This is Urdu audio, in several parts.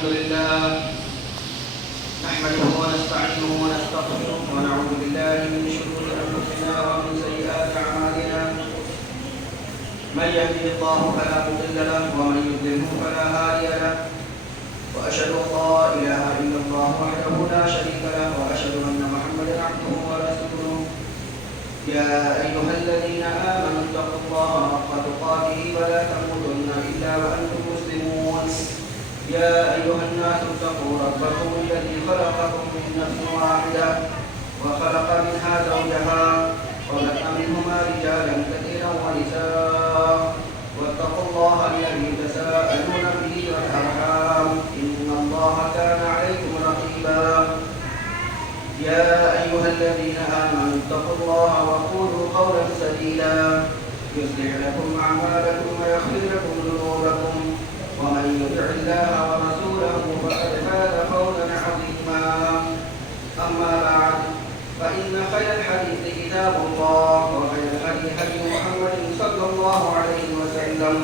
الحمد لله نحمده ونستعينه ونستغفره ونعوذ بالله من شرور أنفسنا ومن سيئات أعمالنا من يهده الله فلا مضل له ومن يضلل فلا هادي له وأشهد أن لا إله إلا الله وحده لا شريك له وأشهد أن محمدا عبده ورسوله يا أيها الذين آمنوا اتقوا الله حق تقاته ولا تموتن إلا وأنتم مسلمون يا أيها الناس اتقوا ربكم الذي خلقكم من نفس واحدة وخلق منها زوجها وبث منهما رجالا كثيرا ونساء واتقوا الله الذي تساءلون به والأرحام إن الله كان عليكم رقيبا يا أيها الذين آمنوا اتقوا الله وقولوا قولا سديدا يصلح لكم أعمالكم ويغفر لكم ذنوبكم ومن يطع الله ورسوله فقد فاز فوزا عظيما أما بعد فإن خير الحديث كتاب الله وخير الهدي هدي محمد صلى الله عليه وسلم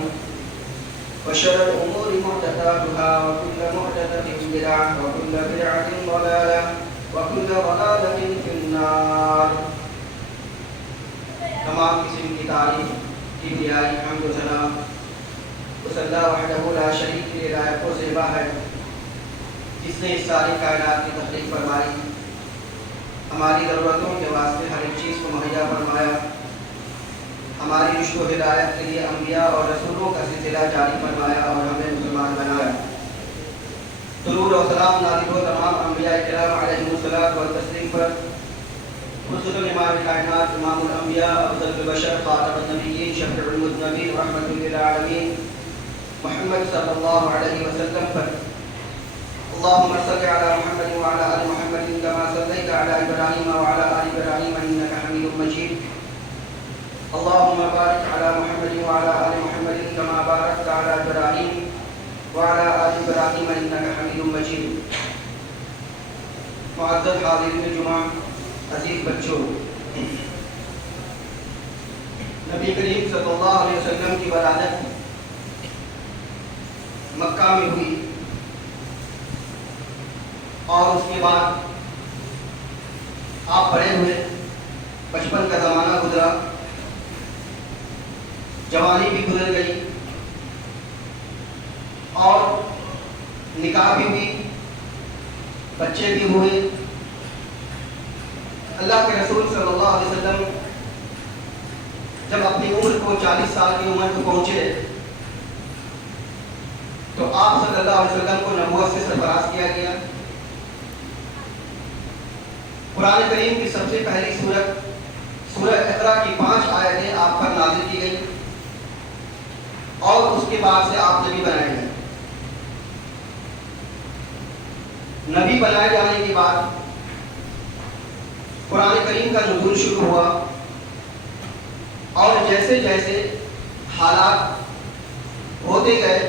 وشر الأمور محدثاتها وكل محدثة بدعة وكل بدعة ضلالة وكل ضلالة في النار. تمام قسم کی تعریف کبریائی حمد و ثنا اس اللہ وحدہ لا شریک کی لائق و زیبا ہے جس نے اس ساری کائنات کی تخلیق فرمائی، ہماری ضرورتوں کے واسطے ہر ایک چیز کو مہیا فرمایا، ہماری رشد و ہدایت کے لیے انبیاء اور رسولوں کا سلسلہ جاری فرمایا اور ہمیں مسلمان بنایا. درود و سلام نازل ہو تمام انبیاء کرام علیہم الصلوۃ والتسلیم پر، خصوصاً امام کائنات امام الانبیاء افضل البشر خاتم النبیین شفیع المذنبین رحمۃ للعالمین محمد صلی اللہ علیہ وسلم پر. اللهم صل على محمد وعلى آل محمد كما صليت على إبراهيم وعلى آل إبراهيم إنك حميد مجيد. اللهم بارك على محمد وعلى آل محمد كما باركت على إبراهيم وعلى آل إبراهيم إنك حميد مجيد. معزز حاضرین جمعہ، عزیز بچوں، نبی کریم صلی اللہ علیہ وسلم کی ولادت مکہ میں ہوئی اور اس کے بعد آپ بڑے ہوئے، بچپن کا زمانہ گزرا، جوانی بھی گزر گئی اور نکاح بھی ہوئی، بچے بھی ہوئے. اللہ کے رسول صلی اللہ علیہ وسلم جب اپنی عمر کو 40 سال کی عمر کو پہنچے تو آپ صلی اللہ علیہ وسلم کو نبوت سے سرفراز کیا گیا. قرآن کریم کی سب سے پہلی سورت سورہ اقرا کی 5 آیتیں آپ پر نازل کی گئی اور اس کے بعد سے آپ نبی بنائے گئے. نبی بنائے جانے کے بعد قرآن کریم کا نزول شروع ہوا اور جیسے جیسے حالات ہوتے گئے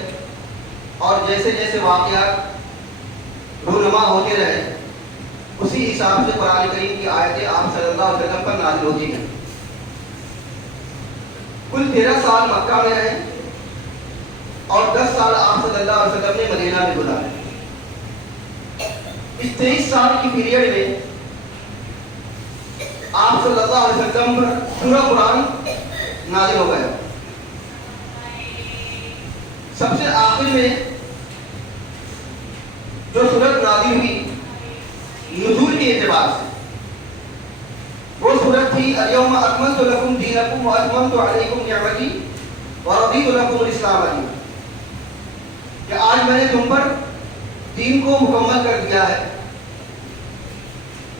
اور جیسے جیسے واقعات رونما ہوتے رہے، اسی حساب سے قرآن کریم کی آیتیں آپ صلی اللہ علیہ وسلم پر نازل ہوتی گئیں. کل 13 سال مکہ میں رہے اور 10 سال آپ صلی اللہ علیہ وسلم نے مدینہ میں گزارے. اس 23 سال کی پیریڈ میں آپ صلی اللہ علیہ وسلم پر پورا قرآن نازل ہو گیا. سب سے آخر میں جو سورت نازل ہوئی نزول کے اعتبار سے، وہ سورت تھی الیوم اکملت لکم دینکم واتممت علیکم نعمتی ورضیت لکم الاسلام دینا، کہ آج میں نے تم پر دین کو مکمل کر دیا ہے.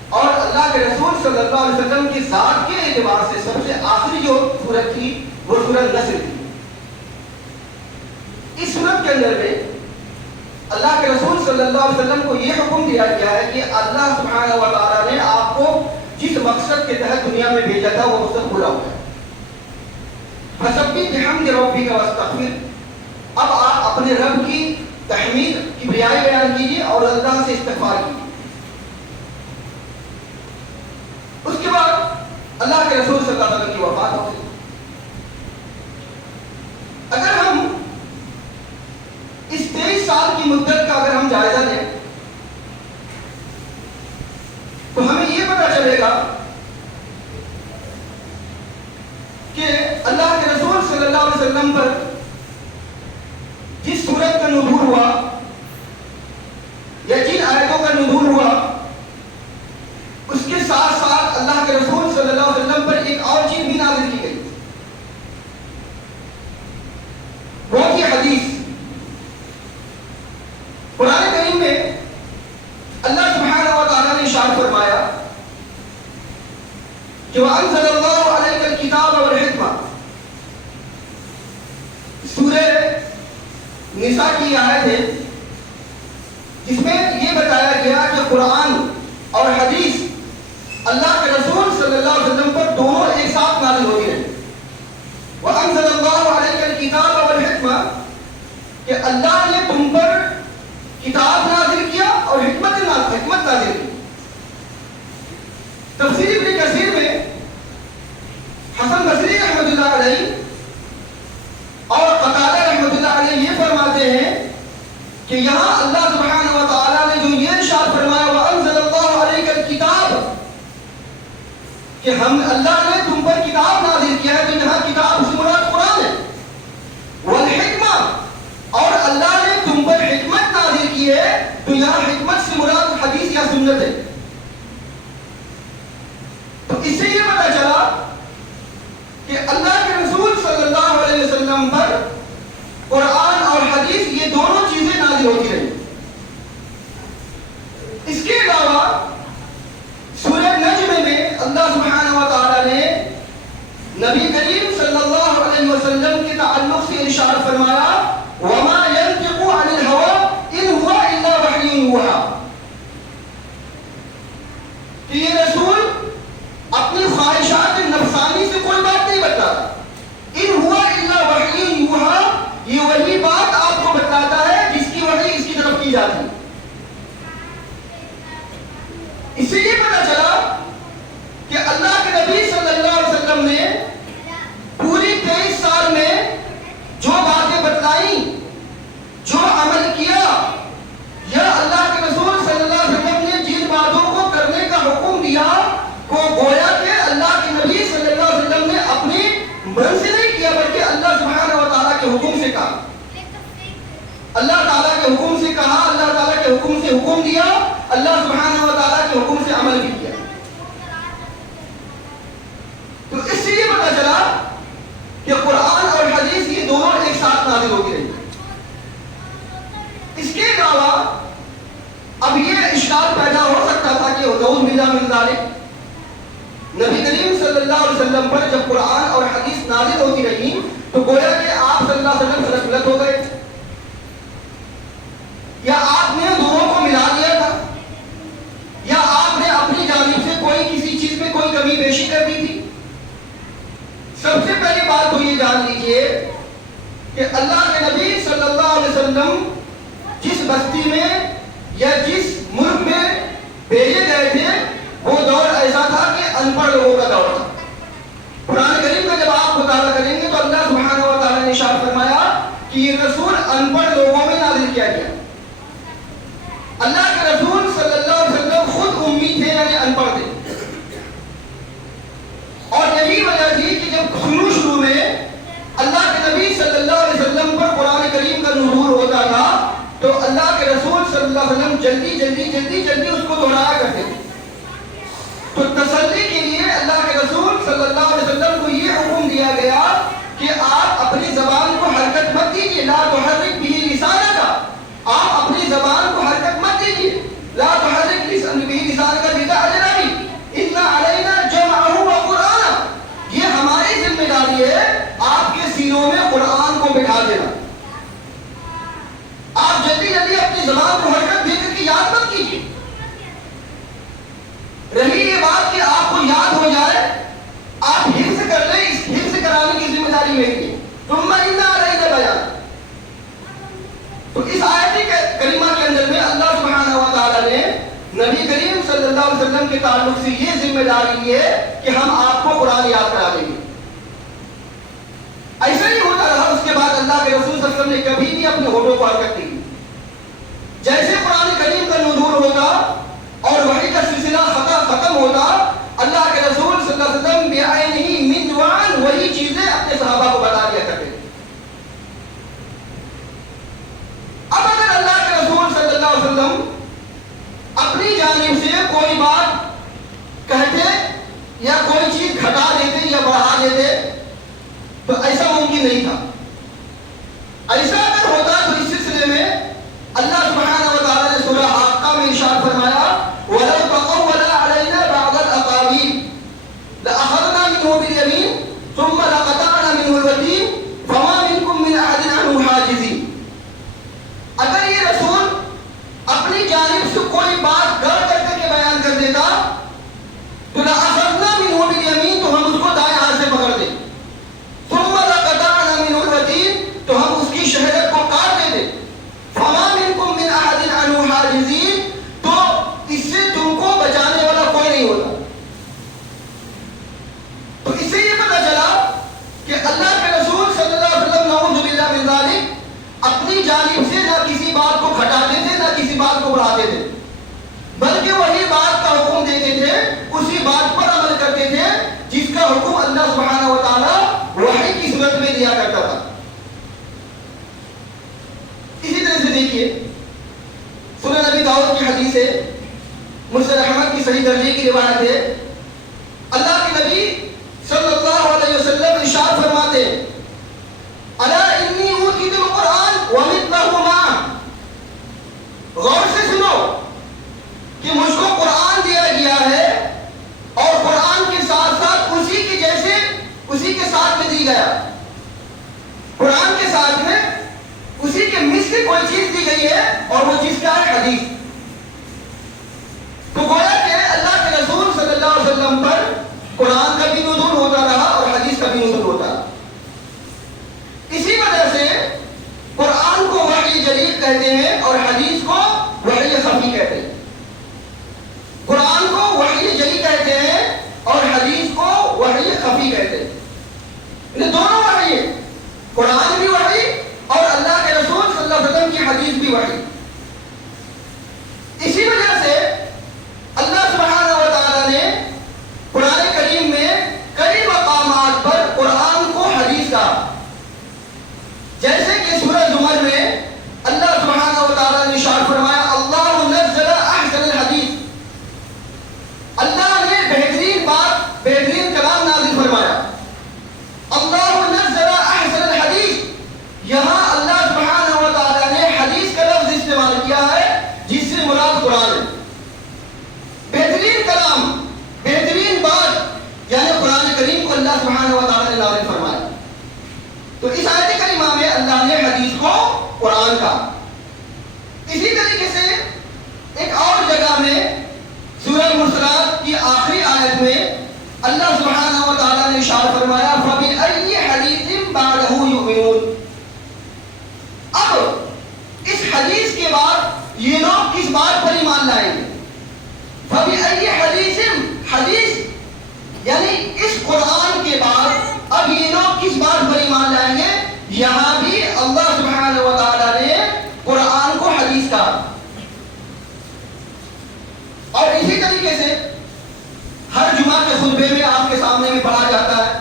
اور اللہ کے رسول صلی اللہ علیہ وسلم کی ذات کے اعتبار سے سب سے آخری جو سورت تھی وہ سورت نصر تھی. اس سورت کے اندر میں اللہ کے رسول صلی اللہ علیہ وسلم کو یہ حکم دیا گیا ہے کہ اللہ سبحانہ و تعالیٰ نے آپ کو جس مقصد کے تحت دنیا میں بھیجا تھا وہ مقصد پورا ہوا ہے. فسبح بحمد ربک واستغفر، اب آپ اپنے رب کی تحمید کی کبریائی بیان کیجیے اور اللہ سے استغفار کیجیے. اس کے بعد اللہ کے رسول صلی اللہ علیہ وسلم کی وفات ہو گئی. اگر ہم اس 23 سال کی مدت کا اگر ہم جائزہ بیان ہے تو ہمیں یہ پتہ چلے گا کہ اللہ کے رسول صلی اللہ علیہ وسلم پر جس سورت کا نزول ہوا یا جن آیتوں کا نزول ہوا اس کے ساتھ ساتھ اللہ کے رسول صلی اللہ علیہ وسلم پر ایک اور چیز بھی نازل کی گئی، وہ تھی حدیث۔ قرآن کریم میں اللہ سبحانہ و تعالیٰ نے ارشاد فرمایا کہ وَأَنزَلَ اللَّهُ عَلَيْكَ الْكِتَابَ وَالْحِكْمَةَ، سورہ نساء کی آیت ہے جس میں یہ بتایا گیا کہ قرآن اور حدیث اللہ کے رسول صلی اللہ علیہ وسلم پر دونوں ایک ساتھ نازل ہوتی ہیں۔ وَأَنزَلَ اللَّهُ عَلَيْكَ الْكِتَابَ وَالْحِكْمَةَ کہ اللہ نے تم پر کتاب نازل کیا اور حکمت نازل کی۔ تفسیر ابن کثیر میں حسن بصری رحمۃ اللہ علیہ اور قتادہ رحمۃ اللہ علیہ یہ فرماتے ہیں کہ یہاں اللہ سبحانہ و تعالیٰ نے جو یہ ارشاد فرمایا وَأَنزَلَ اللَّهُ عَلَيْكَ الْكِتَابَ کہ ہم اللہ نے تم پر کتاب نازل کیا ہے، تو یہاں کتاب سے مراد قرآن ہے۔ وَالْحِكْمَةَ اور اللہ نے تم پر حکمت نازل کی ہے، تو یہاں حکمت سے مراد حدیث یا سنت ہے۔ تو اس سے یہ پتہ چلا کہ اللہ کے رسول صلی اللہ علیہ وسلم پر قرآن اور حدیث یہ دونوں چیزیں نازل ہوتی رہی۔ اس کے علاوہ سورہ نجم میں اللہ سبحانہ و تعالیٰ نے نبی کریم صلی اللہ علیہ وسلم کے تعلق سے ارشاد فرمایا وَمَا يَنْطِقُ عَنِ الْهَوَىٰ إِنْ هُوَ إِلَّا وَحْيٌ يُوحَىٰ کہ یہ رسول اپنی خواہشات نفسانی سے کوئی بات نہیں بتاتا۔ ان ہوا الا وحی یوحا، یہ وہی بات آپ کو بتاتا ہے جس کی وحی اس کی طرف کی جاتی ہے۔ اس سے یہ پتہ چلا کہ اللہ کے نبی صلی اللہ علیہ وسلم نے پوری 23 سال میں جو باتیں بتلائیں، جو عمل کیا، یا اللہ کے رسول صلی اللہ علیہ وسلم نے جن باتوں کو کرنے کا حکم دیا کو گویا کہ اللہ کے نبی صلی اللہ علیہ وسلم نے اپنی من سے نہیں کیا بلکہ اللہ سبحانہ و تعالیٰ کے حکم سے کہا۔ اللہ تعالیٰ کے حکم سے کہا، اللہ تعالیٰ کے حکم سے حکم دیا، اللہ سبحانہ و تعالیٰ کے حکم سے عمل بھی کیا۔ تو اس سے یہ پتہ چلا کہ قرآن اور حدیث یہ دونوں ایک ساتھ نازل ہوتی رہی۔ اس کے علاوہ اب یہ اشکال پیدا ہو سکتا تھا کہ نعوذ باللہ من ذالک نبی کریم صلی اللہ علیہ وسلم پر جب قرآن اور حدیث نازل ہوتی رہی تو گویا کہ آپ صلی اللہ علیہ وسلم غلط ہو گئے، یا آپ نے دونوں کو ملا دیا تھا، یا آپ نے اپنی جانب سے کوئی کسی چیز میں کوئی کمی بیشی کر دی تھی۔ سب سے پہلی بات تو یہ جان لیجئے کہ اللہ کے نبی صلی اللہ علیہ وسلم جس بستی میں یا جس ملک میں بھیجے گئے تھے وہ دور ایسا تھا کہ ان پڑھ لوگوں کا دور تھا۔ قرآن کریم کا جب آپ مطالعہ کریں گے تو اللہ سبحانہ و تعالیٰ نے ارشاد فرمایا کہ یہ رسول ان پڑھ لوگوں میں نازل کیا گیا۔ اللہ کے رسول صلی اللہ علیہ وسلم خود امی تھے، یعنی ان پڑھ تھے، اور یہی وجہ تھی کہ جب شروع میں اللہ کے نبی صلی اللہ علیہ وسلم پر قرآن کریم کا نزول ہوتا تھا تو اللہ کے رسول صلی اللہ علیہ وسلم جلدی اس کو دہرایا کرتے تھے۔ تو تسلی کے لیے اللہ کے رسول صلی اللہ علیہ وسلم کو یہ حکم دیا گیا کہ آپ اپنی زبان کو حرکت مت دیجیے، لا تحرک به لسانک، آپ اپنی زبان کو حرکت مت دیجیے، لا تحرک به لسانک لتعجل به ان علینا جمعه وقرآنہ، یہ ہماری ذمہ داری ہے آپ کے سینوں میں قرآن کو بٹھا دینا۔ آپ جلدی اپنی زبان کو حرکت دے کر کے یاد مت کیجیے۔ رہی یہ بات کہ آپ کو یاد ہو جائے، آپ حفظ کر لیں، اس حفظ کرانے کی ذمہ داری میری ہے۔ ثم ان علینا بیان، تو اس آیت کریمہ کے اندر میں اللہ سبحانہ و تعالیٰ نے نبی کریم صلی اللہ علیہ وسلم کے تعلق سے یہ ذمہ داری لی ہے کہ ہم آپ کو قرآن یاد کرا دیں گے۔ ایسا ہی ہوتا رہا۔ اس کے بعد اللہ کے رسول صلی اللہ علیہ وسلم نے کبھی بھی اپنے ہونٹوں کو حرکت نہیں کی۔ جیسے قرآن اپنی جانب سے نہ کسی بات کو گھٹاتے تھے نہ کسی بات کو بڑھاتے تھے، بلکہ وہی بات کا حکم دیتے تھے، اسی بات پر عمل کرتے تھے جس کا حکم اللہ سبحانہ و تعالی وحی کی صورت میں دیا کرتا تھا۔ اسی طرح سے دیکھیے سنن نبی داؤد کی حدیث ہے، مسند احمد کی صحیح درجے کی روایت ہے، اللہ کے نبی صلی اللہ علیہ وسلم ارشاد فرماتے ہیں الا انی اوتیت القرآن ومثلہ معہ، غور سے سنو کہ مجھ کو قرآن دیا گیا ہے اور قرآن کے ساتھ ساتھ اسی کے جیسے اسی کے ساتھ میں دی گیا، قرآن کے ساتھ میں اسی کے مثل کوئی چیز دی گئی ہے اور وہ چیز کیا ہے؟ حدیث۔ تو گویا کہ اللہ کے رسول صلی اللہ علیہ وسلم پر قرآن کا بھی نزول ہوتا رہا اور حدیث کا بھی نزول ہوتا رہا۔ اسی وجہ سے قرآن کو وحی جلیل کہتے ہیں اور حدیث کو وحی خفی کہتے ہیں، قرآن کو وحی جلی کہتے ہیں اور حدیث کو وحی خفی کہتے ہیں، یہ دونوں وحی ہیں، قرآن بھی وحی اور اللہ کے رسول صلی اللہ علیہ وسلم کی حدیث بھی وحی۔ اسی وجہ سے اللہ سبحانہ و تعالی نے قرآن کریم میں کئی مقامات پر قرآن کو حدیث کہا، جیسے کہ سورہ زمر میں اللہ سبحانہ و تعالی نے ارشاد فرمایا اللہ نزل احسن الحدیث، اللہ نے بہترین بات بہترین کلام نازل فرمایا، اللہ نزل احسن الحدیث، یہاں اللہ سبحانہ و تعالی نے حدیث کا لفظ استعمال کیا ہے جس سے مراد قرآن ہے، بہترین کلام بہترین بات یعنی قرآن کریم کو اللہ سبحانہ و تعالی نے نازل فرمایا۔ تو اس آیت کریمہ میں اللہ نے حدیث کو قرآن کا، اسی طریقے سے ایک اور جگہ میں سورہ مرسلات کی آخری آیت میں اللہ سبحانہ و تعالی نے ارشاد فرمایا فَبِأَيِّ حَدِيثٍ بَعْدَهُ يُؤْمِنُونَ، اب اس حدیث کے بعد یہ لوگ کس بات پر ایمان لائیں گے؟ فَبِأَيِّ حَدِيثٍ، حدیث یعنی اس قرآن کے بعد اب یہ لوگ کس بات پر ایمان لائیں گے؟ یہاں بھی اللہ سبحانہ و تعالی نے قرآن کو حدیث کہا، اور اسی طریقے سے ہر جمعہ کے خطبے میں آپ کے سامنے بھی پڑھا جاتا ہے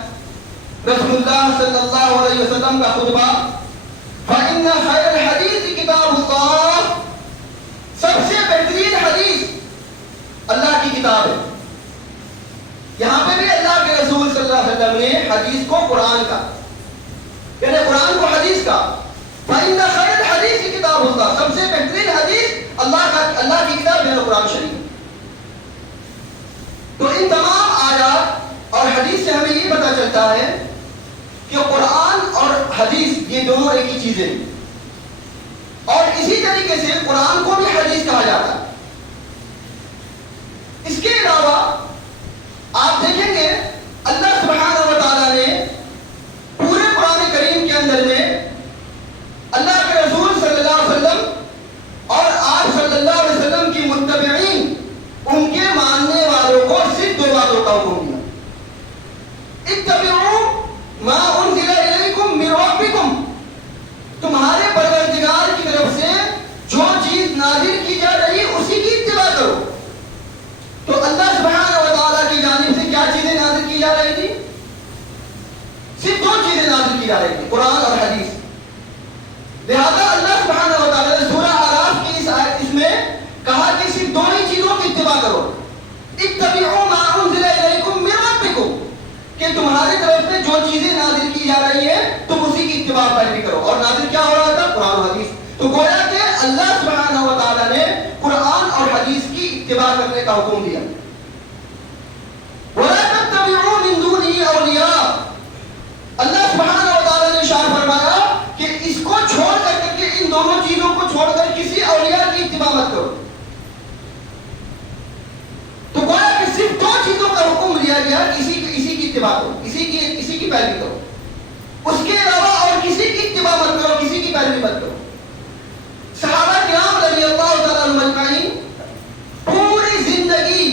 رسول اللہ صلی اللہ علیہ وسلم کا خطبہ فَإِنَّ خَيْرَ الْحَدِيثِ كِتَابُ اللَّهِ، سب سے بہترین حدیث اللہ کی کتاب ہے۔ یہاں پہ بھی اللہ کے رسول صلی اللہ علیہ وسلم نے حدیث کو قرآن کا یعنی قرآن کو حدیث کا فَإِنَّ خَيْرَ الْحَدِيثِ كِتَابُ اللَّهِ، سب سے بہترین حدیث اللہ کی کتاب ہے قرآن شریف۔ تو ان تمام آیات اور حدیث سے ہمیں یہ پتہ چلتا ہے کہ قرآن اور حدیث یہ دونوں ایک ہی چیزیں ہیں، اور اسی طریقے سے قرآن کو بھی حدیث کہا جاتا ہے۔ اس کے علاوہ آپ دیکھیں گے اللہ سبحانہ و تعالی نے پورے قرآن کریم کے اندر میں اللہ کے رسول صلی اللہ علیہ وسلم اور آپ صلی اللہ علیہ وسلم کی متبعین ان کے ماننے والوں کو صرف دو باتوں کا حکم دیا، اتبعوا ما انزل الیکم من ربکم، تمہارے پروردگار کی طرف سے جو چیز نازل کی جا رہی ہے اسی کی اتباع کرو۔ تو اللہ سبحانہ و تعالیٰ کی جانب سے کیا چیزیں نازل کی جا رہی تھی؟ صرف دو چیزیں نازل کی جا رہی تھی، قرآن اور حدیث۔ لہذا اللہ سبحانہ و تعالیٰ نے سورہ اعراف کی اس میں کہا کہ صرف دو ہی چیزوں کی اتباع کرو، اتبعوا ما انزل الیکم من ربکم، کہ تمہاری طرف سے جو چیزیں نازل کی جا رہی ہیں تم اسی کی اتباع پیروی کرو، اور نازل کیا ہو رہا تھا؟ قرآن و حدیث۔ تو گویا کہ اللہ سبحانہ و تعالیٰ نے قرآن اور حدیث کی اتباع کرنے کا حکم دیا۔ وَلَا تَتَّبِعُوا مِن دُونِهِ أَوْلِيَاءَ، اللہ سبحانہ و تعالیٰ نے ارشاد فرمایا کہ اس کو چھوڑ کر کے ان دونوں چیزوں کو چھوڑ کر کسی اولیاء کی اتباع مت کرو۔ تو گویا کہ صرف دو چیزوں کا حکم دیا گیا، اسی کی اتباع کرو، اسی کی پیروی کرو، اس کے علاوہ اور کسی کی اتباع مت کرو، کسی کی پیروی مت کرو۔ صحابہ کرام رضی اللہ تعالیٰ عنہم اجمعین پوری زندگی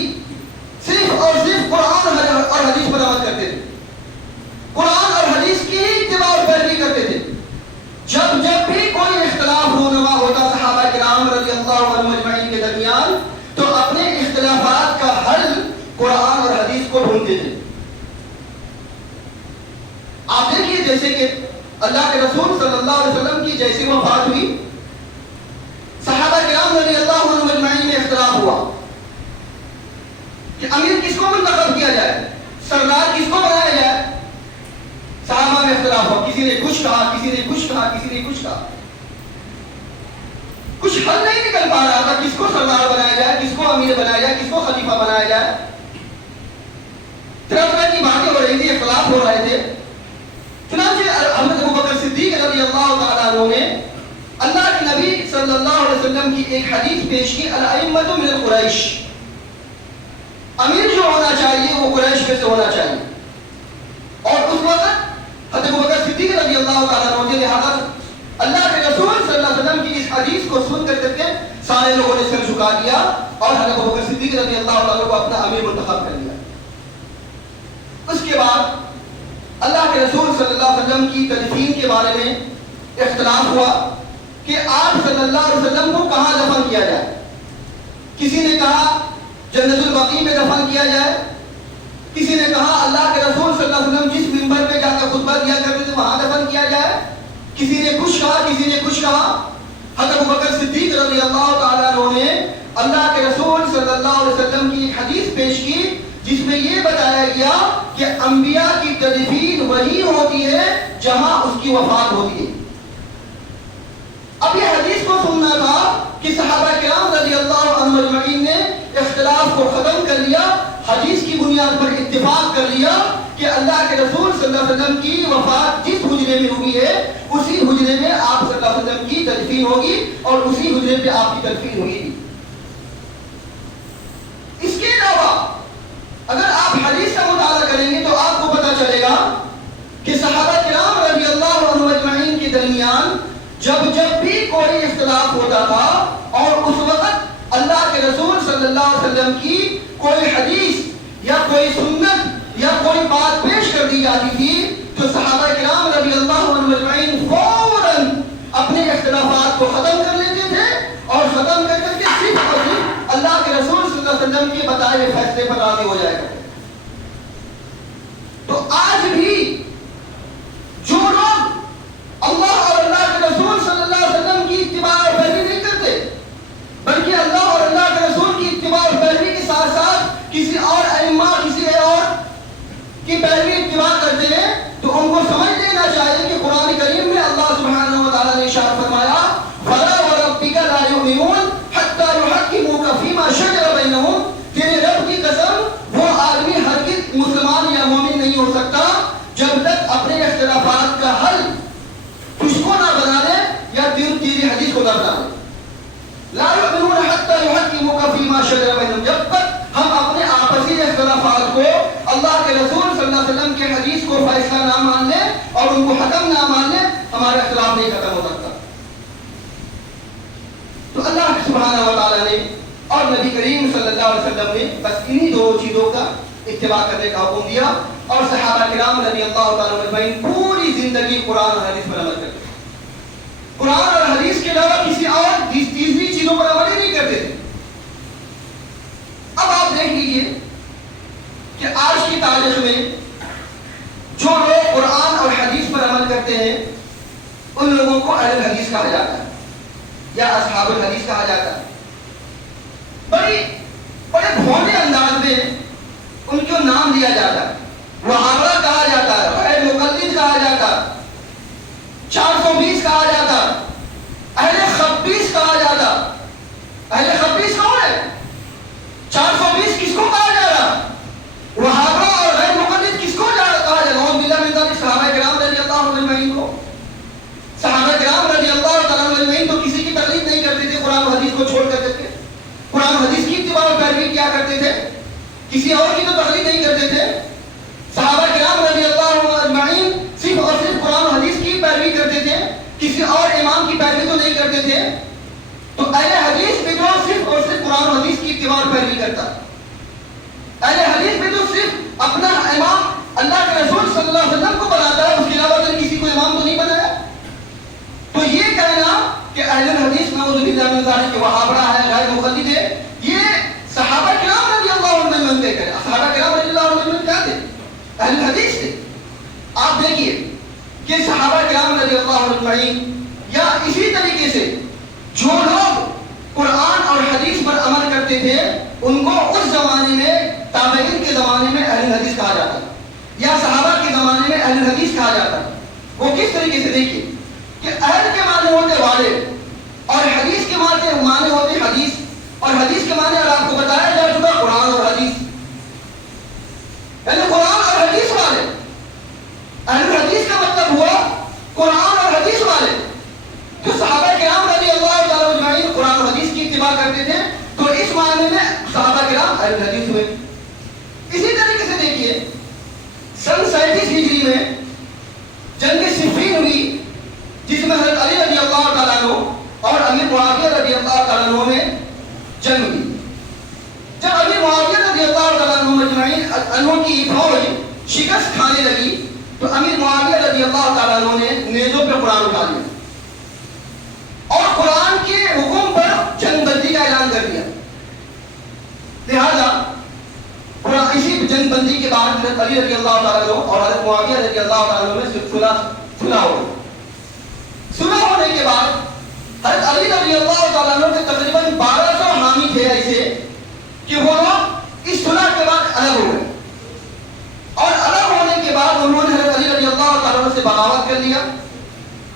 صرف اور صرف قرآن اور حدیث پر عمل کرتے تھے، قرآن اور حدیث کی ہی اتباع اور پیروی کرتے تھے۔ جب بھی کوئی اختلاف جیسے کہ اللہ کے رسول صلی اللہ علیہ وسلم کی جیسی وفات ہوئی، صحابہ کرام رضی اللہ عنہم اجمعین میں اختلاف ہوا کہ امیر کس کو منتخب کیا جائے، سردار کس کو بنایا جائے. صحابہ میں اختلاف ہوا، کسی نے کچھ کہا، کسی نے کچھ کہا، کسی نے کچھ کہا. کچھ حل نہیں نکل پا رہا تھا کس کو سردار بنایا جائے، کس کو امیر بنایا جائے، کس کو خلیفہ بنایا جائے. طرح طرح کی باتیں ہو رہی تھی، اختلاف ہو رہے تھے. چنانچہ حضرت ابوبکر صدیق رضی اللہ تعالیٰ عنہ نے اللہ کے نبی صلی اللہ علیہ وسلم کی ایک حدیث پیش کی، الائمۃ من القریش، امیر جو ہونا چاہیے وہ قریش میں سے ہونا چاہیے. اور اس وقت حضرت ابوبکر صدیق رضی اللہ تعالیٰ عنہ نے لہذا اللہ کے رسول صلی اللہ علیہ وسلم کی اس حدیث کو سن کر کے سارے لوگوں نے سر جھکا دیا اور حضرت ابوبکر صدیق رضی اللہ تعالیٰ کو اپنا امیر منتخب کر لیا. اس کے بعد اللہ کے رسول صلی اللہ علیہ وسلم کی تدفین کے بارے میں اختلاف ہوا کہ آپ صلی اللہ علیہ وسلم کو کہاں دفن کیا جائے. کسی نے کہا جنت البقیع میں دفن کیا جائے، کسی نے کہا اللہ کے رسول صلی اللہ علیہ وسلم جس منبر پہ جا کر خطبہ دیا کرتے تھے وہاں دفن کیا جائے. کسی نے کچھ کہا، کسی نے کچھ کہا. حضرت ابوبکر صدیق رضی اللہ تعالیٰ عنہ نے اللہ کے رسول صلی اللہ علیہ وسلم کی ایک حدیث پیش کی جس میں یہ بتایا گیا کہ انبیاء کی تدفین وہی ہوتی ہے جہاں اس کی وفات ہوتی ہے. اب یہ حدیث کو سننا تھا کہ صحابہ کرام رضی اللہ عنہم اجمعین نے اختلاف کو ختم کر لیا، حدیث کی بنیاد پر اتفاق کر لیا کہ اللہ کے رسول صلی اللہ علیہ وسلم کی وفات جس حجرے میں ہوئی ہے اسی حجرے میں آپ صلی اللہ علیہ وسلم کی تدفین ہوگی اور اسی حجرے پہ آپ کی تدفین ہوئی. اس کے علاوہ اگر آپ حدیث کا مطالعہ کریں گے تو آپ کو پتہ چلے گا کہ صحابہ کرام رضی اللہ عنہم اجمعین کے درمیان جب بھی کوئی اختلاف ہوتا تھا اور اس وقت اللہ کے رسول صلی اللہ علیہ وسلم کی کوئی حدیث یا کوئی سنت یا کوئی بات پیش کر دی جاتی تھی تو صحابہ کرام رضی اللہ عنہم اجمعین فوراً اپنے اختلافات کو ختم کر لیتے تھے اور ختم کر کے صرف اور صرف اللہ کے رسول صلی اللہ علیہ وسلم کے بتائے ہوئے فیصلے پر راضی ہو جائے گا. تو آج بھی جو لوگ اللہ اور اللہ کے رسول صلی اللہ علیہ وسلم کی اتباع اور پیروی نہیں کرتے بلکہ اللہ اور اللہ کے رسول کی اتباع اور پیروی کے ساتھ ساتھ کسی اور ائمہ کسی اور کی پیروی اتباع کرتے ہیں تو ان کو سمجھ لینا چاہیے کہ قرآن کریم میں اللہ سبحانہ و تعالیٰ نے ارشاد فرمایا فَلَا وَرَبِّكَ لَا يُؤْمِنُونَ حَتَّى يُحَكِّمُوكَ فِي مَا شَجَرَ بَيْنَهُمْ. تیرے رب کی قسم وہ آدمی ہرگز مسلمان یا مومن نہیں ہو سکتا جب تک اپنے اختلافات کا حل تجھ کو نہ بنا دے یا تیری حدیث کو نہ بنا دے. لا يؤمنون حتى يحكموك فيما شجر بينهم. جب تک ہم اپنے آپسی اختلافات کو اللہ کے رسول صلی اللہ علیہ وسلم کے حدیث کو فیصلہ نہ مان لیں اور ان کو حکم نہ مان لیں ہمارا اختلاف نہیں ختم ہو سکتا. تو اللہ سبحانہ و تعالیٰ نے اور نبی کریم صلی اللہ علیہ وسلم نے بس انہی دو چیزوں کا اتباع کرنے کا حکم دیا اور صحابہ کرام رضی اللہ تعالیٰ عنہم پوری زندگی قرآن اور حدیث پر عمل کرتے. قرآن اور حدیث کے علاوہ کسی اور تیسری چیزوں پر عمل ہی نہیں کرتے تھے. اب آپ دیکھ لیجئے کہ آج کی تاریخ میں جو لوگ قرآن اور حدیث پر عمل کرتے ہیں ان لوگوں کو اہل الحدیث کہا جاتا ہے یا اصحاب الحدیث کہا جاتا ہے. بڑے بھونڈے انداز میں ان کو نام دیا جاتا ہے. وہابرہ کہا جاتا ہے، غیر مقلد کہا جاتا ہے، 420 کہا جاتا، اہل خبیث کہا جاتا. اہل خبیث کون ہے؟ 420 کس کو کہا جا رہا؟ وہابرہ اور غیر مقلد کس کو کہا جا رہا؟ نعوذ باللہ من ذلک صحابہ کرام رضی اللہ عنہم اجمعین کو. صحابہ کرام رضی اللہ تعالیٰ عنہم اجمعین تو کسی کی تقلید نہیں کرتے تھے قرآن و حدیث کو چھوڑ کر کے. قرآن و حدیث کی اتباع اور پیروی کیا کرتے تھے، کسی اور کی تو تقلید نہیں کرتے تھے. صحابہ کرام رضی اللہ اجمعین صرف اور صرف قرآن و حدیث کی پیروی کرتے تھے، کسی اور امام کی پیروی تو نہیں کرتے تھے. تو اہل حدیث میں تو صرف اور صرف قرآن و حدیث کی اتباع اور پیروی کرتا. اہل حدیث میں تو صرف اپنا امام اللہ کے رسول صلی اللہ علیہ وسلم کو بناتا ہے، اس کے علاوہ کسی کو امام تو نہیں بنایا. تو یہ کہنا کہ اہل الحدیث نعوذ باللہ من ذلک کہ وہابرہ ہے، غیر مقلد ہے، یہ صحابہ کرام رضی اللہ عنہم منتے کرے. صحابہ کرام رضی اللہ عنہم کیا تھے؟ اہل الحدیث تھے. آپ دیکھیے کہ اللہ اجمعین، یا اسی طریقے سے جو لوگ قرآن اور حدیث پر عمل کرتے تھے ان کو اس زمانے میں تابعین کے زمانے میں اہل حدیث کہا جاتا ہے، یا صحابہ کے زمانے میں اہل حدیث کہا جاتا ہے۔ وہ کس طریقے سے دیکھیے کہ اہل کے معنی ہوتے والد، اور حدیث کے معنی ہوتے حدیث، اور حدیث کے معنی اور آپ کو بتایا جا چکا قرآن اور حدیث، یعنی قرآن اور حدیث والے۔ اہل حدیث کا مطلب ہوا قرآن اور حدیث والے، جو صحابہ کرام رضی اللہ تعالیٰ اجمعین قرآن اور حدیث کی اتباع کرتے تھے، تو اس معنی میں صحابہ کرام اہل حدیث ہوئے۔ اسی طریقے سے دیکھیے سن 37 ہجری میں جنگ صفین ہوئی، جس میں حضرت علی رضی اللہ تعالیٰ عنہ اور امیر معاویہ رضی اللہ تعالیٰ عنہ میں جنگ ہوئی۔ جب امیر معاویہ رضی اللہ تعالیٰ عنہ مجمعین عنہ کی فوج شکست کھانے لگی تو امیر معاویہ رضی اللہ تعالیٰ عنہ نے نیزوں پہ قرآن اٹھا لیا اور قرآن کے حکم پر جنگ بندی کا اعلان کر دیا۔ لہذا اسی جنگ بندی کے بعد حضرت علی رضی اللہ تعالیٰ عنہ اور حضرت معاویہ رضی اللہ تعالیٰ عنہ میں صلح ہو گئی۔ صلح ہونے کے بعد حضرت علی رضی اللہ تعالیٰ عنہ کے تقریباً 1200 حامی تھے ایسے کہ وہ لوگ اس صلح کے بعد الگ ہو گئے، اور الگ ہونے کے بعد انہوں نے حضرت علی رضی اللہ تعالیٰ عنہ سے بغاوت کر لیا،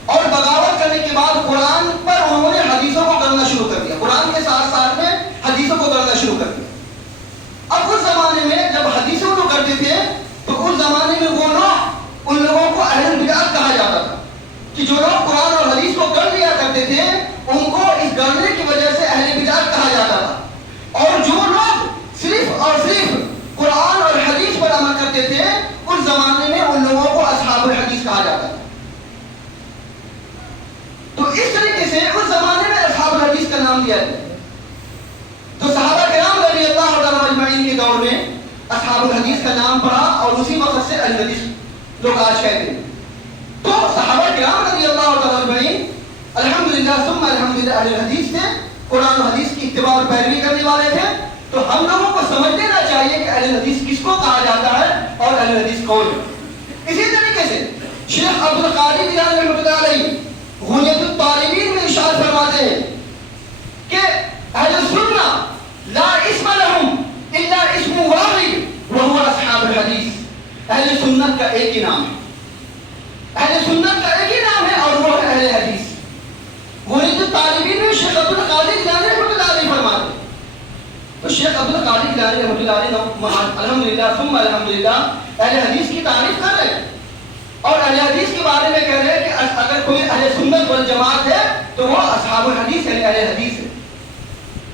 اور بغاوت کرنے کے بعد قرآن پر انہوں نے حدیثوں کو کرنا شروع کر دیا، قرآن کے ساتھ ساتھ میں حدیثوں کو کرنا شروع کر دیا۔ اب اس زمانے میں جب حدیثوں کو کرتے تھے تو اس زمانے میں وہ لوگ، ان لوگوں کو اہل بدعت کہا جاتا تھا، کہ جو لوگ قرآن اور حدیث کو کر لیا کرتے تھے ان کو اس گڑنے کی وجہ سے اہل بدعت کہا جاتا تھا، اور جو لوگ صرف اور صرف قرآن اور حدیث پر عمل کرتے تھے اس زمانے میں ان لوگوں کو اصحاب الحدیث کہا جاتا تھا۔ تو اس طریقے سے اس زمانے میں اصحاب الحدیث کا نام دیا گیا۔ تو صحابہ کرام رضی اللہ تعالیٰ اجمعین کے دور میں اصحاب الحدیث کا نام پڑا، اور اسی وقت سے اہل حدیث لوگ آج کہتے ہیں۔ تو صحابہ کرام رضی اللہ تعالیٰ اجمعین الحمدللہ ثم الحمدللہ اہل حدیث تھے، قرآن و حدیث کی اتباع اور پیروی کرنے والے تھے۔ تو ہم لوگوں کو سمجھ لینا چاہیے کہ اہل حدیث کس کو کہا جاتا ہے اور اہل حدیث کون ہے۔ اسی طریقے سے شیخ عبد القادر جیلانی رحمۃ اللہ علیہ غنیۃ الطالبین میں ارشاد فرماتے ہیں کہ اہل سنہ لا اسم لهم الا اسم واحد وهو اصحاب الحدیث۔ اہل سنت کا ایک ہی نام ہے، اہل سنت کا ایک ہی نام ہے اور وہ ہے اہل حدیث۔ غنیۃ الطالبین میں شیخ عبد القادر جیلانی رحمۃ اللہ علیہ فرماتے ہیں۔ تو شیخ عبد القادر جیلانی رحمۃ اللہ علیہ الحمدللہ ثم الحمدللہ اہل حدیث کی تعریف کر رہے ہیں، اور اہل حدیث کے بارے میں کہہ رہے ہیں کہ اگر کوئی اہل سنت والجماعت ہے تو وہ اصحاب الحدیث یعنی اہل حدیث ہے۔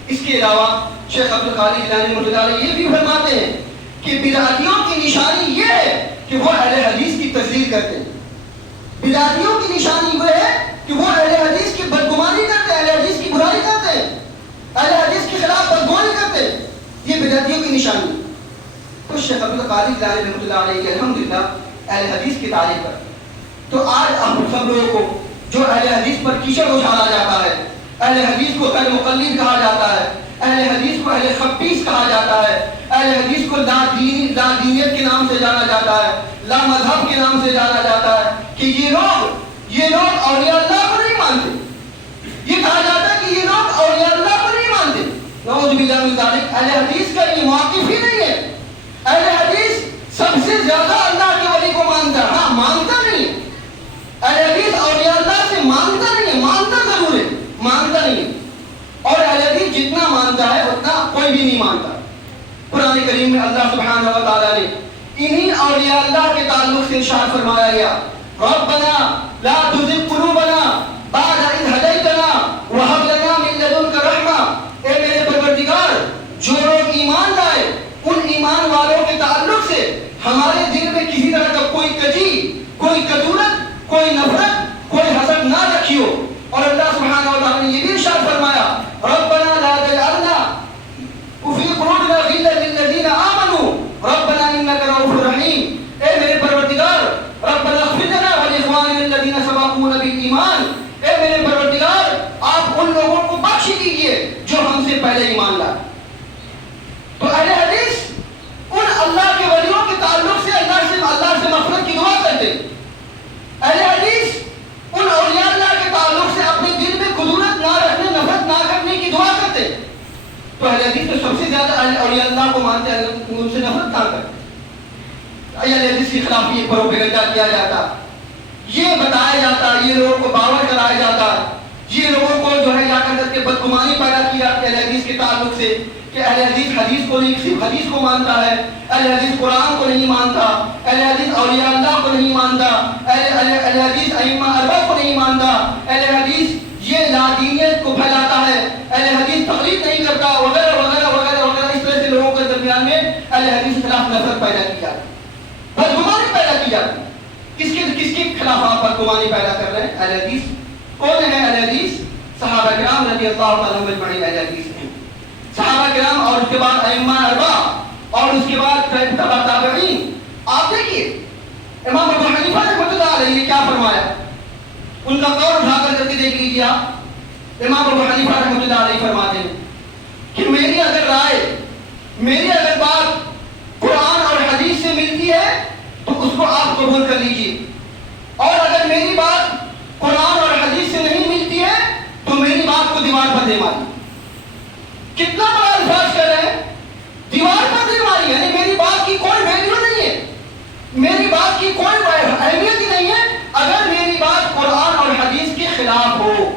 اس کے علاوہ شیخ عبد القادر جیلانی رحمۃ اللہ علیہ یہ بھی فرماتے ہیں کہ بدعتیوں کی نشانی یہ ہے کہ وہ اہل حدیث کی تذلیل کرتے ہیں۔ بدعتیوں کی نشانی وہ ہے کہ وہ اہل حدیث کی بدگمانی کرتے ہیں، اہل حدیث کی برائی کرتے ہیں، اہل حدیث کے خلاف بدگوئی کرتے ہیں، یہ بدعتیوں کی نشانی۔ تو شیخ عبد القادر جیلانی رحمۃ اللہ علیہ الحمدللہ اہل حدیث کی تعریف پر۔ تو آج ہم سب لوگوں کو جو اہل حدیث پر کیچڑ اچھالا جاتا ہے، اہل حدیث کو غیر مقلد کہا جاتا ہے، اہل حدیث کو اہل خبیث کہا جاتا ہے، اہل حدیث کو لا دینیت کے نام سے جانا جاتا ہے، لا مذہب کے نام سے جانا جاتا ہے، کہ یہ لوگ اولیاء اللہ کو نہیں مانتے، یہ کہا جاتا ہے کہ یہ لوگ اولیاء اللہ کو نہیں مانتے۔ نعوذ باللہ من ذالک۔ اہل حدیث کا یہ موقف ہی نہیں ہے۔ اہل حدیث سب سے زیادہ اللہ کے ولی کو مانتا ہے، ہاں مانتا نہیں ہے۔ اہل حدیث اولیاء اللہ سے مانتا نہیں ہے، مانتا ضرور ہے، مانتا نہیں ہے۔ اور اہل حدیث جتنا مانتا ہے اتنا کوئی بھی نہیں مانتا۔ قرآن کریم میں اللہ سبحانہ و تعالیٰ نے انہی اولیاء اللہ کے تعلق سے ارشاد فرمایا گیا، ربنا لا تزغ قلوبنا بعد اذ ہدیتنا وہب لنا من لدنک رحمہ۔ اے میرے پروردگار، جو لوگ ایمان لائے ان ایمان والوں کے تعلق سے ہمارے دل میں کسی طرح کا کوئی کجی، کوئی کدورت، کوئی نفرت، کوئی حسد نہ رکھیو۔ اور اللہ سبحانہ و تعالیٰ نے یہ بھی ارشاد فرمایا، ربنا لا تجعلنا فی قلوبنا غلا للذین آمنوا ربنا انک رؤوف رحیم۔ اے میرے پروردگار، ربنا اغفر لنا ولاخواننا الذین سبقونا بالایمان۔ اے میرے تو اہل حدیث تو سب سے زیادہ اولیاء اللہ کو مانتے ہیں، ان سے نفرت کہاں کرتے؟ اہل حدیث کے خلاف یہ پروپیگنڈا کیا جاتا، یہ بتایا جاتا، یہ لوگوں کو باور کرایا جاتا، یہ لوگوں کو جو ہے جا کر کے بدگمانی پیدا کی جاتی ہے اہل حدیث کے تعلق سے کہ اہل حدیث حدیث کو نہیں صرف حدیث کو مانتا ہے، اہل حدیث قرآن کو نہیں مانتا، اہل حدیث اولیاء اللہ کو نہیں مانتا، اہل حدیث ائمہ اربعہ کو نہیں مانتا، اہل حدیث یہ لادینیت کو پھیلاتا ہے، اہل حدیث تقلید نہیں کرتا، وغیرہ وغیرہ وغیرہ وغیرہ. اس طرح سے لوگوں کے درمیان میں اہل حدیث کے خلاف نفرت پیدا کی جاتی ہے، بدگمانی پیدا کی جاتی ہے. کس کے خلاف آپ بدگمانی پیدا کر رہے ہیں؟ اہل حدیث. کون ہے اہل حدیث؟ صحابہ کرام رضی اللہ تعالیٰ عنہم اجمعین اہل حدیث ہیں. صحابہ کرام اور اس کے بعد ائمہ اربعہ اور اس کے بعد تبع تابعین. آپ دیکھیے امام ابو حنیفہ رحمۃ اللہ علیہ نے کیا فرمایا، ان کا قول اٹھا کر کے دیکھ لیجیے آپ. امام ابو حنیفہ رحمۃ اللہ علیہ فرماتے ہیں کہ میری اگر رائے، میری اگر بات قرآن اور حدیث سے ملتی ہے تو اس کو آپ قبول کر لیجیے، اور اگر میری بات قرآن اور حدیث سے نہیں ملتی ہے تو میری بات کو دیوار پر دے ماری. کتنا بڑا الفاظ کر رہے ہیں، دیوار پر دے ماری. یعنی میری بات کی کوئی ویلیو نہیں ہے، میری بات کی کوئی اہمیت ہی نہیں ہے اگر میری بات قرآن اور حدیث کے خلاف ہو.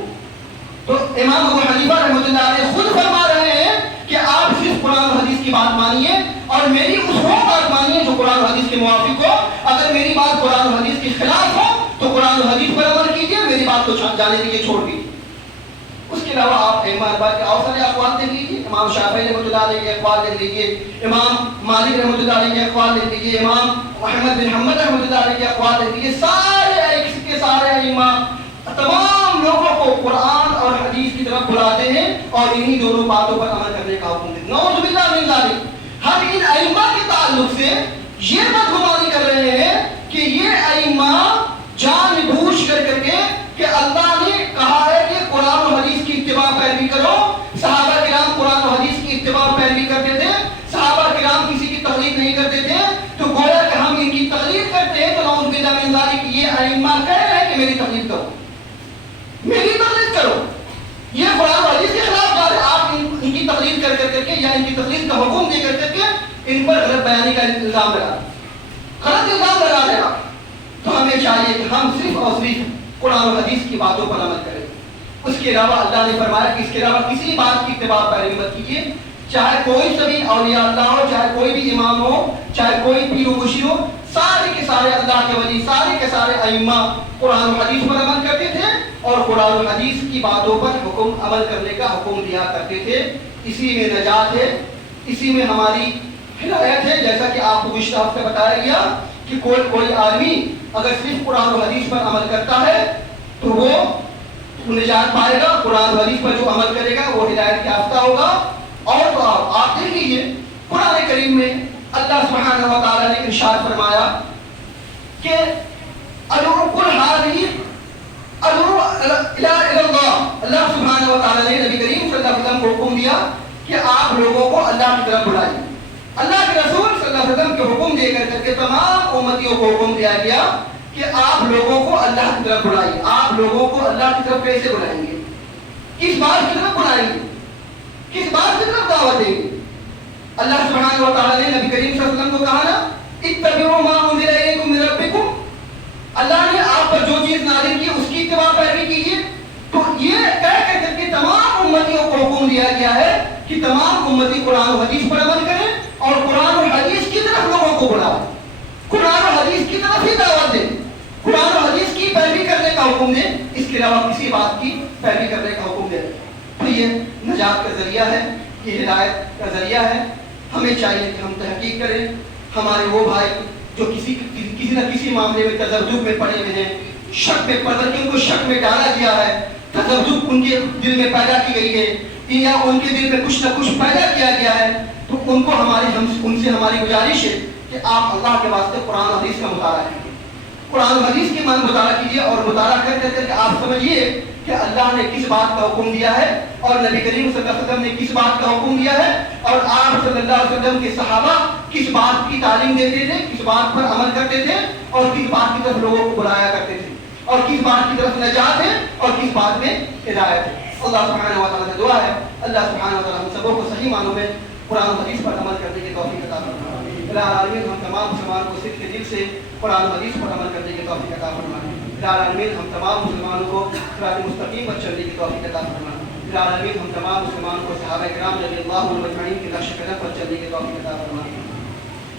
تو امام ابو حنیفہ رحمۃ اللہ علیہ خود فرما رہے ہیں کہ آپ صرف قرآن اور حدیث کی بات مانیے اور میری اس وہ بات مانیے جو قرآن اور حدیث کے موافق ہو. اگر میری بات قرآن اور حدیث کے خلاف ہو تو قرآن اور حدیث پر عمل کیجیے، میری بات کو جانے دیجیے، چھوڑ دیجیے. اس کے علاوہ آپ ائمہ اربعہ کے اور سارے اقوال دیکھ لیجیے. امام شافعی رحمۃ اللہ علیہ کے اقوال دیکھ لیجیے، امام مالک رحمۃ اللہ علیہ کے اقوال دیکھ لیجیے، امام احمد بن حنبل رحمۃ اللہ علیہ کے اقوال دیکھ لیجیے. سارے ائمہ تمام لوگوں کو قرآن اور حدیث کی طرف بلاتے ہیں اور انہی دونوں باتوں پر عمل کرنے کا حکم دیتے ہیں. نعوذ باللہ من ذالک. ہم ان ائمہ کے تعلق سے یہ بدگمانی کر رہے ہیں کہ یہ ائمہ جان بوجھ کر کے کہ اللہ نے کہا ہے کہ قرآن و حدیث کی اتباع پیروی کرو. صحابہ کرام قرآن و حدیث کی اتباع پیروی کرتے تھے، صحابہ کرام کسی کی تقلید نہیں کرتے تھے. تو گویا کہ ہم ان کی تقلید کرتے ہیں تو نعوذ باللہ من ذالک یہ ائمہ کہہ رہے ہیں کہ میری تقلید کرو، میری تقلید کرو. یہ قرآن و حدیث کے خلاف بات ہے. آپ ان کی تقلید کر کے یا ان کی تقلید کا حکم دے کر کے ان پر غلط بیانی کا الزام لگا دینا. تو ہمیں چاہیے کہ ہم صرف اور صرف قرآن و حدیث کی باتوں پر عمل کریں. اس کے علاوہ اللہ نے فرمایا کہ اس کے علاوہ کسی بات کی اتباع پیروی مت کیجیے، چاہے کوئی سبھی اولیاء اللہ ہو، چاہے کوئی بھی امام ہو، چاہے کوئی پیر و مرشد ہو. سارے کے سارے اللہ کے ولی، سارے کے سارے ائمہ قرآن و حدیث پر عمل کرتے تھے اور قرآن و حدیث کی باتوں پر عمل کرنے کا حکم دیا کرتے تھے. اسی میں نجات ہے، اسی میں ہماری ہدایت ہے. جیسا کہ آپ کو گزشتہ ہفتے بتایا گیا کہ کوئی آدمی اگر صرف قرآن و حدیث پر عمل کرتا ہے تو وہ نجات پائے گا. قرآن و حدیث پر جو عمل کرے گا وہ ہدایت یافتہ ہوگا. اور تو آپ دیکھ لیجیے قرآن کریم میں اللہ سبحانہ و تعالیٰ نے ارشاد فرمایا کہ اللہ سبحانہ و تعالیٰ نے نبی کریم صلی اللہ علیہ وسلم کو حکم دیا کہ آپ لوگوں کو اللہ کی طرف بلائیے. اللہ کے رسول صلی اللہ علیہ وسلم کے حکم دے کر کے تمام امتیوں کو حکم دیا گیا کہ آپ لوگوں کو اللہ کی طرف بلائیے. آپ لوگوں کو اللہ کی طرف کیسے بلائیں گے؟ کس بات کی طرف بلائیں گے؟ کس بات کی طرف دعوت دیں گے؟ اللہ سبحانہ و تعالیٰ نے نبی کریم صلی اللہ علیہ وسلم کو کہا نا اتبعوا ما انزل الیکم من ربکم. اللہ نے آپ پر جو چیز نازل کی اس کی اتباع پیروی کیجیے. تو یہ کہہ کر کے تمام امتیوں کو حکم دیا گیا ہے کہ تمام امتی قرآن و حدیث پر عمل کریں اور قرآن و حدیث کی طرف لوگوں کو بلائیں، قرآن و حدیث کی طرف ہی دعوت دیں، قرآن و حدیث کی پیروی کرنے کا حکم دیں. اس کے علاوہ کسی بات کی پیروی کرنے کا حکم دیں. تو یہ نجات کا ذریعہ ہے، یہ ہدایت کا ذریعہ ہے. ہمیں چاہیے کہ ہم تحقیق کریں. ہمارے وہ بھائی جو کسی نہ کسی معاملے میں تذبذب میں پڑے ہوئے ہیں، شک میں پڑ کر کے ان کو شک میں ڈالا گیا ہے، تذبذب ان کے دل میں پیدا کی گئی ہے یا ان کے دل میں کچھ نہ کچھ پیدا کیا گیا ہے، تو ان کو ان سے ہماری گزارش ہے کہ آپ اللہ کے واسطے قرآن و حدیث کا مطالعہ کیجیے، قرآن و حدیث کی مطالعہ کیجیے اور مطالعہ کر کے آپ سمجھیے کہ اللہ نے کس بات کا حکم دیا ہے اور نبی کریم صلی اللہ علیہ وسلم نے کس بات کا حکم دیا ہے اور آپ صلی اللہ علیہ وسلم کے صحابہ کس بات کی تعلیم دیتے تھے، کس بات پر عمل کرتے تھے اور کس بات کی طرف لوگوں کو بلایا کرتے تھے. اور کس بات کی طرف نجات ہے اور کس بات میں ہدایت ہے. اللہ سبحانہ و تعالیٰ سے دعا ہے اللہ سبحانہ و تعالیٰ ہم سبوں کو صحیح معنوں میں قرآن و حدیث پر عمل کرنے کی توفیق عطا فرمائے. الہ العالمین ہم تمام مسلمانوں کو صدق کے دل سے قرآن و حدیث پر عمل کرنے کی توفیق عطا فرمائے. الہ العالمین ہم تمام مسلمانوں کو صراط مستقیم پر چلنے کی توفیق عطا فرمائے. الہ العالمین ہم تمام مسلمانوں کو صحابہ کرام رضی اللہ عنہم اجمعین کے نقش قدم پر چلنے کی توفیق عطا فرمائے.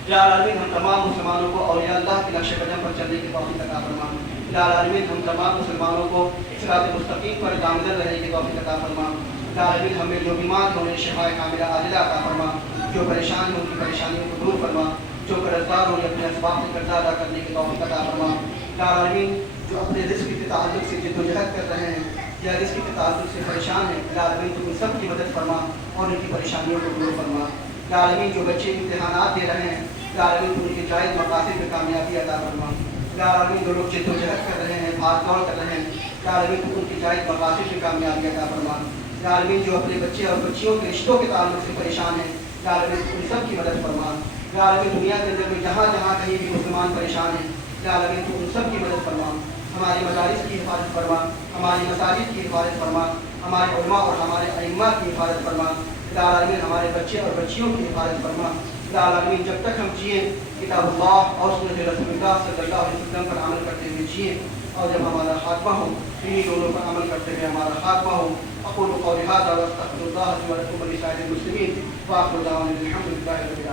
الہ العالمین ہم تمام مسلمانوں کو اولیاء اللہ کے نقش قدم پر چلنے کی توفیق عطا فرمائے. الہ العالمین ہم تمام مسلمانوں کو صراط مستقیم پر گامزن رہنے کی توفیق عطا فرمائے. الہ العالمین ہمیں جو بیمار ہیں انہیں شفاء کاملہ عاجلہ عطا فرما. جو پریشان ہیں ان کی پریشانیوں کو دور فرما. جو قرض دار ہوں اپنے اسباب سے قرضہ ادا کرنے کی توفیق عطا فرما. الہ العالمین جو اپنے رزق کے تعلق سے جد و جہد کر رہے ہیں یا رزق کے تعلق سے پریشان ہیں الہ العالمین تو ان سب کی مدد فرما اور ان کی پریشانیوں کو دور فرما. الہ العالمین جو بچے امتحانات دے رہے ہیں الہ العالمین تو ان کے جائز مقاصد میں کامیابی عطا فرما. الہ العالمین جو لوگ جد و جہد کر رہے ہیں بھاگ دوڑ کر رہے ہیں الہ العالمین تو ان کے جائز مقاصد میں کامیابی عطا فرما. الہ العالمین جو اپنے بچے اور بچیوں کے رشتوں کے تعلق سے پریشان ہیں الہ العالمین تو ان سب کی مدد فرما. الہ العالمین دنیا کے اندر میں جہاں جہاں کہیں بھی مسلمان پریشان ہیں الہ العالمین تو ان سب کی مدد فرما. ہماری مدارس کی حفاظت فرما. ہماری مساجد کی حفاظت فرما. ہمارے علماء اور ہمارے ائمہ کی حفاظت فرما. الہ العالمین ہمارے بچے اور بچیوں کی حفاظت فرما. الہ العالمین جب تک ہم جئیں کتاب اللہ اور سنت رسول اللہ صلی اللہ علیہ وسلم پر عمل کرتے ہوئے جئیں اور جب ہمارا خاتمہ ہو انہی دونوں پر عمل کرتے ہوئے ہمارا خاتمہ ہو. اقول قولی ھذا واستغفر اللہ لي ولكم ولسائر المسلمين واخر دعوانا الحمد لله رب العالمين.